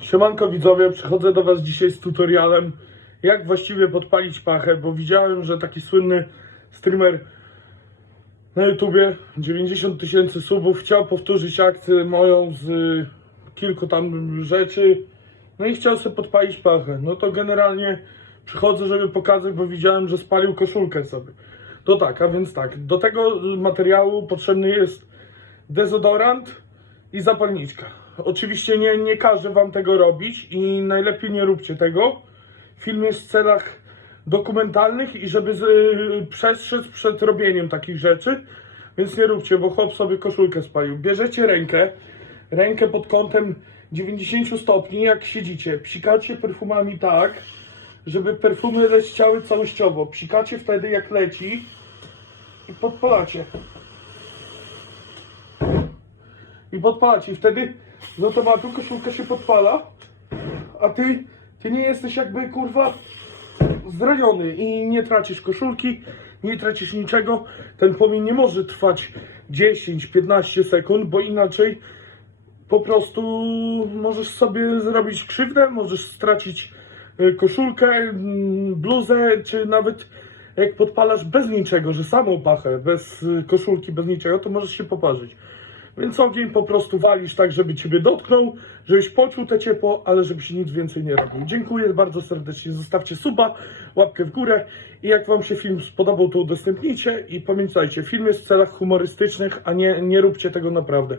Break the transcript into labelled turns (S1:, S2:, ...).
S1: Siemanko widzowie, przychodzę do Was dzisiaj z tutorialem jak właściwie podpalić pachę, bo widziałem, że taki słynny streamer na YouTubie, 90 tysięcy subów, chciał powtórzyć akcję moją z y, kilku tam rzeczy, no i chciał sobie podpalić pachę. No to generalnie przychodzę, żeby pokazać, bo widziałem, że spalił koszulkę sobie. To tak, a więc tak, do tego materiału potrzebny jest dezodorant i zapalniczka. Oczywiście nie, nie każę wam tego robić i najlepiej nie róbcie tego. Film jest w celach dokumentalnych i żeby z, y, przestrzec przed robieniem takich rzeczy, więc nie róbcie, bo chłop sobie koszulkę spalił. Bierzecie rękę, rękę pod kątem 90 stopni, jak siedzicie. Psikacie perfumami tak, żeby perfumy leciały całościowo. Psikacie wtedy jak leci i podpalacie. I podpalacie. I wtedy z automatu koszulka się podpala, a ty, ty nie jesteś jakby kurwa zraniony i nie tracisz koszulki, nie tracisz niczego. Ten płomień nie może trwać 10-15 sekund, bo inaczej po prostu możesz sobie zrobić krzywdę, możesz stracić y, koszulkę, mm, bluzę, czy nawet jak podpalasz bez niczego, że samą pachę, bez y, koszulki, bez niczego, to możesz się poparzyć. Więc ogień po prostu walisz tak, żeby ciebie dotknął, żebyś poczuł te ciepło, ale żebyś nic więcej nie robił. Dziękuję bardzo serdecznie. Zostawcie suba, łapkę w górę i jak wam się film spodobał, to udostępnijcie i pamiętajcie, film jest w celach humorystycznych, a nie, nie róbcie tego naprawdę.